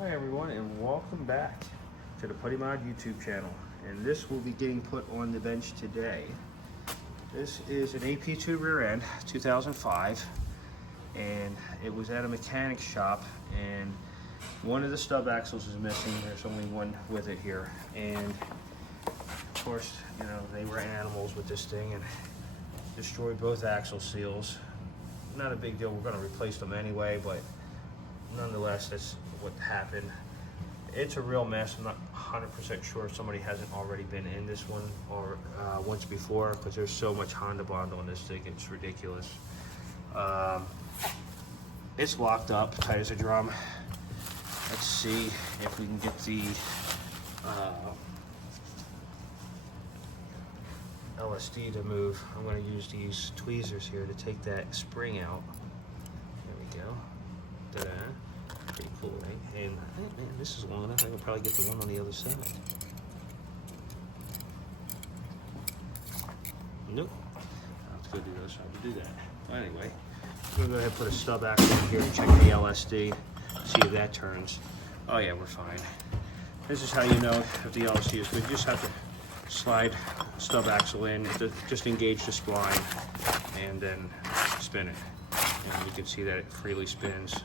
Hi everyone, and welcome back to the Putty Mod YouTube channel. And this will be getting put on the bench today. This is an AP2 rear end, 2005, and it was at a mechanic shop, and one of the stub axles is missing. There's only one with it here, and of course, you know, they were animals with this thing and destroyed both axle seals. Not a big deal, we're going to replace them anyway, but nonetheless, that's what happened. It's a real mess. I'm not 100% sure if somebody hasn't already been in this one or once before, because there's so much Honda Bond on this thing, it's ridiculous. It's locked up, tight as a drum. Let's see if we can get the LSD to move. I'm going to use these tweezers here to take that spring out. There we go. Ta-da. Pretty cool, right? And man, this is long enough. I can probably get the one on the other side. Nope. I'll have to go do those. I will do that. Well, anyway, I'm gonna go ahead and put a stub axle in here and check the LSD. See if that turns. Oh yeah, we're fine. This is how you know if the LSD is good. You just have to slide stub axle in, just engage the spline, and then spin it. And you can see that it freely spins,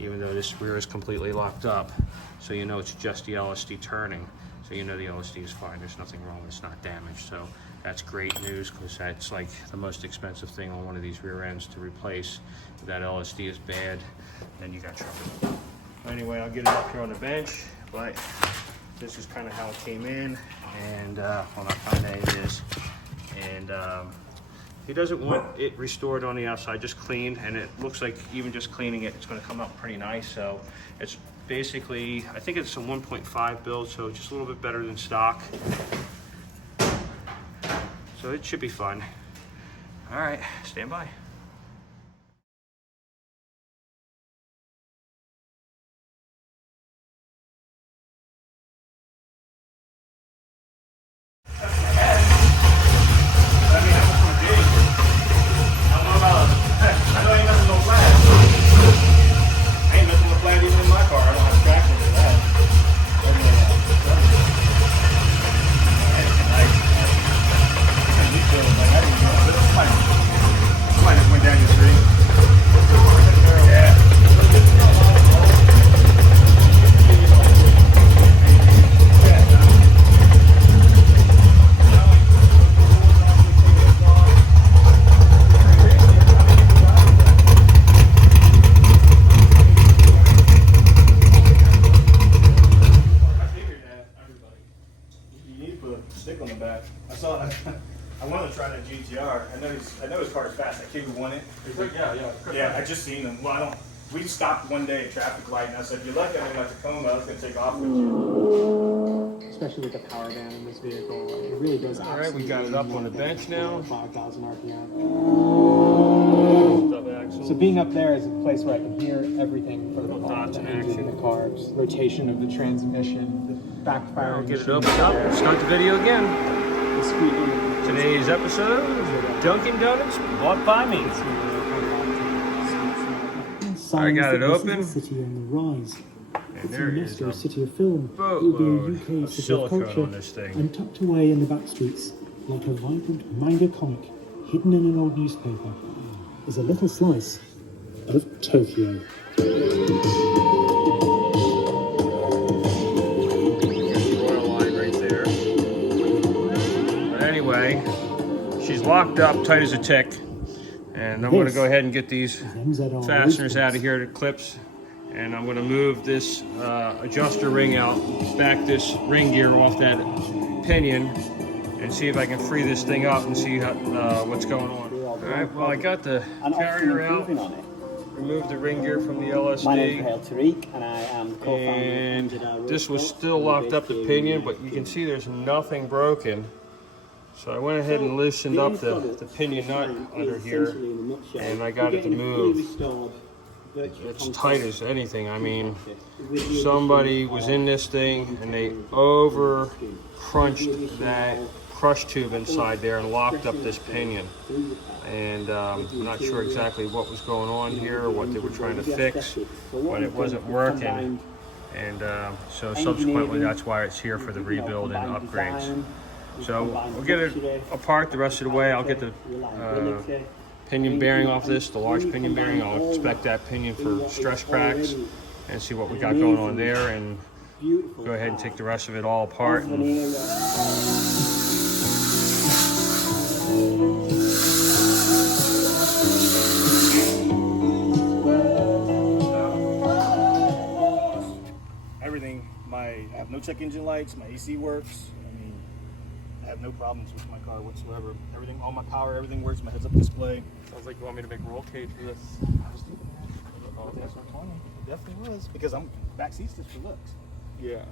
even though this rear is completely locked up. So you know it's just the LSD turning. So you know the LSD is fine. There's nothing wrong. It's not damaged. So that's great news, because that's like the most expensive thing on one of these rear ends to replace. If that LSD is bad, then you got trouble. Anyway, I'll get it up here on the bench, but this is kind of how it came in, and well, not kind of, it is. And he doesn't want it restored on the outside, just cleaned, and it looks like even just cleaning it, it's going to come out pretty nice. So it's basically, I think it's a 1.5 build, so just a little bit better than stock. So it should be fun. All right, stand by. Stick on the back. I wanted to try that GTR. I know his car is fast. That kid who won it. Yeah. I just seen him. Well, we stopped one day at traffic light, and I said, "You're lucky I'm in my Tacoma. I was going to take off with you." Especially with the power band in this vehicle, it really does. All right, we got it up on the bench now. 5,000 RPM. Stub axle. So being up there is a place where I can hear everything from the Dots in action. the carbs, rotation of the transmission, the backfire. I'll get it opened up. Start the video again. The squeaking. Today's episode, Dunkin' Donuts bought by me. I got it open. City on the rise. And It's there a is Moscow city of film. It will boatload be a UK of city of silicone culture on this thing. and tucked away in the back streets, like a vibrant manga comic hidden in an old newspaper, is a little slice of Tokyo. Royal line right there. But anyway, she's locked up tight as a tick. And I'm going to go ahead and get these MZR fasteners out of here, the clips. And I'm going to move this adjuster ring out, back this ring gear off that pinion, and see if I can free this thing up and see how, what's going on. All right, well, I got the carrier out, removed the ring gear from the LSD, My name is Tariq, and I am the co-founder and of MZR this was still locked up, the pinion, but you can see there's nothing broken. So I went ahead and loosened up the pinion nut under here, and I got it to move. It's tight as anything. I mean, somebody was in this thing and they over crunched that crush tube inside there and locked up this pinion. And I'm not sure exactly what was going on here or what they were trying to fix, but it wasn't working. And so subsequently, that's why it's here for the rebuild and upgrades. So we'll get it apart the rest of the way. I'll get the pinion bearing off this, the large pinion bearing. I'll inspect that pinion for stress cracks and see what we got going on there, and go ahead and take the rest of it all apart. Everything, I have no check engine lights, my AC works. I mean, I have no problems with my car whatsoever. Everything, all my power, everything works, my heads-up display. Sounds like you want me to make roll cage for this. The S2000, it definitely was, because I'm back seats just for looks. Yeah.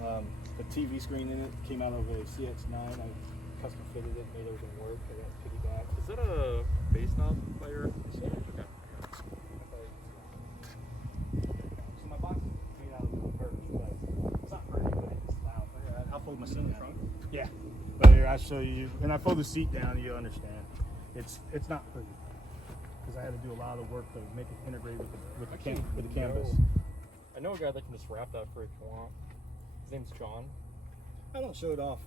The TV screen in it came out of a CX-9. I custom fitted it, made everything work. I got piggyback. Is that a bass knob by your? Okay. So my box is made out of birch, but it's not pretty, but it's loud. I'll fold my seat down. Yeah, but here I show you, and I fold the seat down, you'll understand. It's not pretty, because I had to do a lot of work to make it integrate with the canvas. I know a guy that can just wrap that for if you want. His name's John. I don't show it off.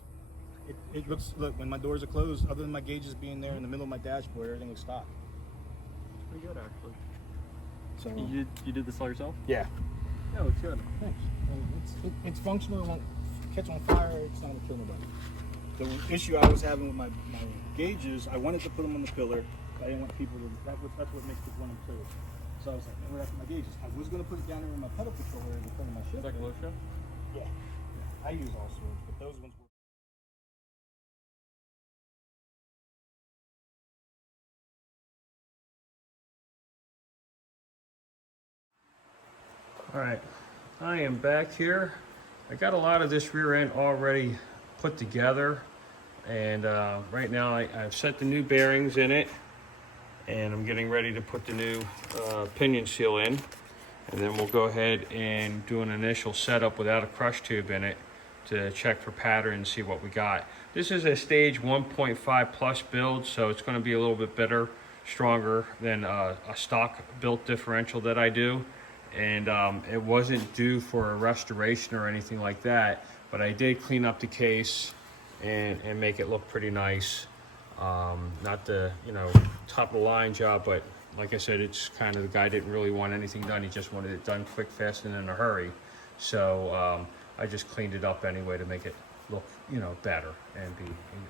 It looks, look, when my doors are closed, other than my gauges being there in the middle of my dashboard, everything looks stock. It's pretty good, actually. So You did this all yourself? yeah. Yeah, it looks good. Thanks. It's functional. It won't catch on fire. It's not gonna kill nobody. The issue I was having with my gauges, I wanted to put them on the pillar. I didn't want people to. That's what makes people want to kill it. So I was like, where after my gauges? I was gonna put it down there in my pedal controller in front of my ship. Is that glow show? Yeah. I use all sorts, but those ones were. All right, I am back here. I got a lot of this rear end already put together, and right now I've set the new bearings in it, and I'm getting ready to put the new pinion seal in, and then we'll go ahead and do an initial setup without a crush tube in it to check for pattern and see what we got. This is a stage 1.5 plus build, so it's going to be a little bit better, stronger than a stock built differential that I do. And it wasn't due for a restoration or anything like that, but I did clean up the case and make it look pretty nice. Not the, top of the line job, but like I said, it's kind of, the guy didn't really want anything done. He just wanted it done quick, fast, and in a hurry. So I just cleaned it up anyway to make it look, better and be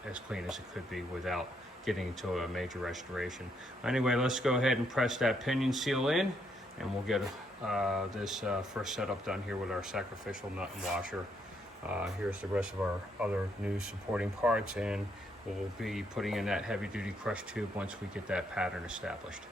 as clean as it could be without getting into a major restoration. Anyway, let's go ahead and press that pinion seal in, and we'll get this first setup done here with our sacrificial nut and washer. Here's the rest of our other new supporting parts, and we'll be putting in that heavy duty crush tube once we get that pattern established.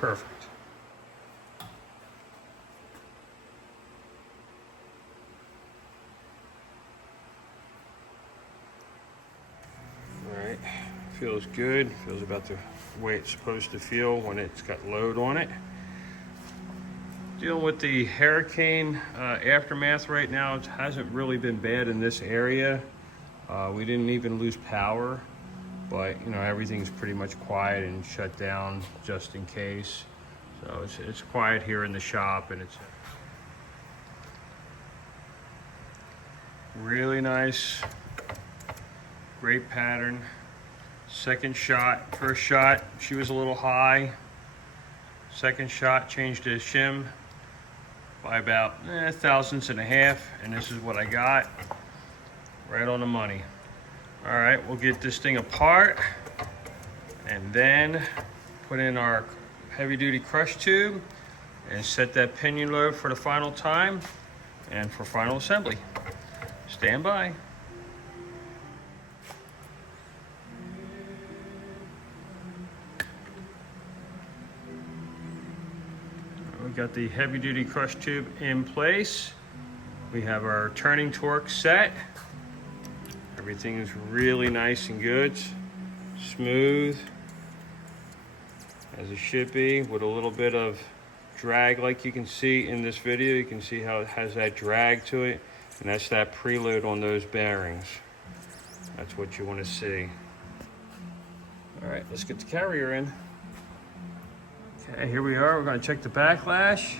Perfect. All right, feels good. Feels about the way it's supposed to feel when it's got load on it. Dealing with the hurricane aftermath right now, it hasn't really been bad in this area. We didn't even lose power, but everything's pretty much quiet and shut down just in case. So it's quiet here in the shop, and it's really nice, great pattern. Second shot, first shot, she was a little high. Second shot, changed the shim by about thousandths and a half, and this is what I got, right on the money. All right, we'll get this thing apart and then put in our heavy duty crush tube and set that pinion load for the final time and for final assembly. Stand by. We got the heavy duty crush tube in place. We have our turning torque set. Everything is really nice and good, smooth, as it should be, with a little bit of drag like you can see in this video. You can see how it has that drag to it, and that's that preload on those bearings. That's what you want to see. All right, let's get the carrier in. Okay, here we are. We're going to check the backlash.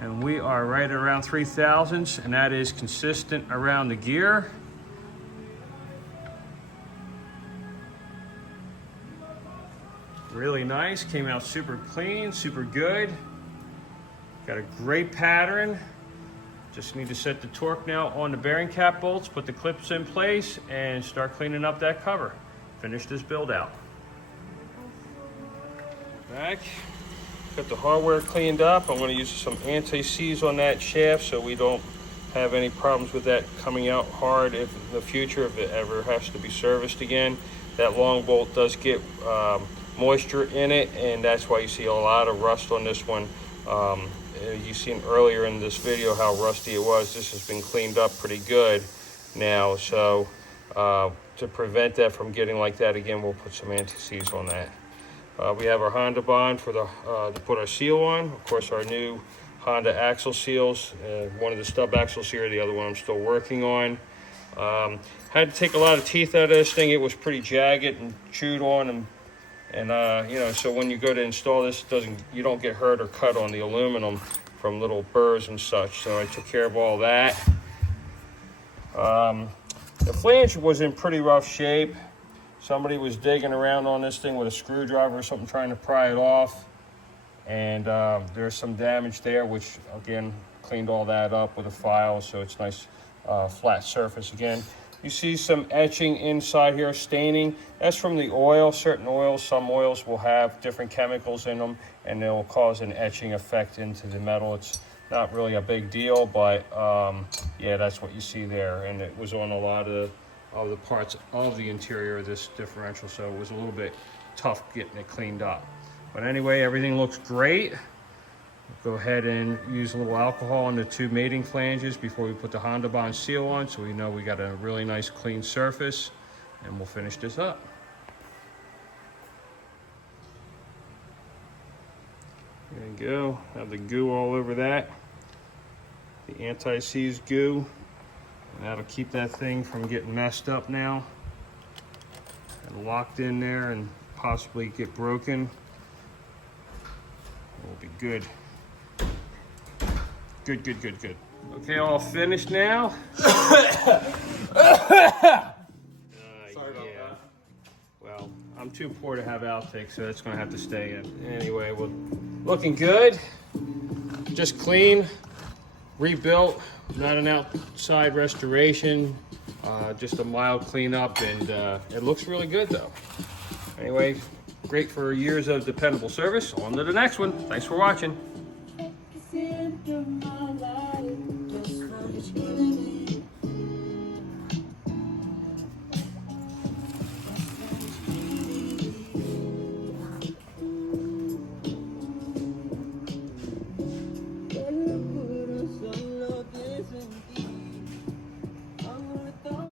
And we are right around 3000s, and that is consistent around the gear. Really nice, came out super clean, super good. Got a great pattern. Just need to set the torque now on the bearing cap bolts, put the clips in place, and start cleaning up that cover. Finish this build out. Back. Got the hardware cleaned up. I'm going to use some anti-seize on that shaft so we don't have any problems with that coming out hard if in the future, if it ever has to be serviced again. That long bolt does get moisture in it, and that's why you see a lot of rust on this one. You've seen earlier in this video how rusty it was. This has been cleaned up pretty good now, so to prevent that from getting like that again, we'll put some anti-seize on that. We have our Honda bond for the to put our seal on. Of course, our new Honda axle seals. One of the stub axles here, the other one I'm still working on. Had to take a lot of teeth out of this thing. It was pretty jagged and chewed on, and you know, so when you go to install this, you don't get hurt or cut on the aluminum from little burrs and such. So I took care of all that. The flange was in pretty rough shape. Somebody was digging around on this thing with a screwdriver or something trying to pry it off, and there's some damage there, which again cleaned all that up with a file, so it's nice flat surface again. You see some etching inside here, staining. That's from the oil. Certain oils, some oils will have different chemicals in them, and they'll cause an etching effect into the metal. It's not really a big deal, but yeah, that's what you see there, and it was on a lot of the parts of the interior of this differential, so it was a little bit tough getting it cleaned up. But anyway, everything looks great. Go ahead and use a little alcohol on the two mating flanges before we put the Honda bond seal on, so we know we got a really nice clean surface, and we'll finish this up. There you go. Have the goo all over that, the anti-seize goo. And that'll keep that thing from getting messed up now and locked in there and possibly get broken. It'll be good. Good, good, good, good. Okay, all finished now. Sorry about that. Well, I'm too poor to have outtakes, so that's gonna have to stay in. Anyway, well, looking good. Just clean, rebuilt. Not an outside restoration, just a mild cleanup, and it looks really good though. Anyway, great for years of dependable service. On to the next one. Thanks for watching.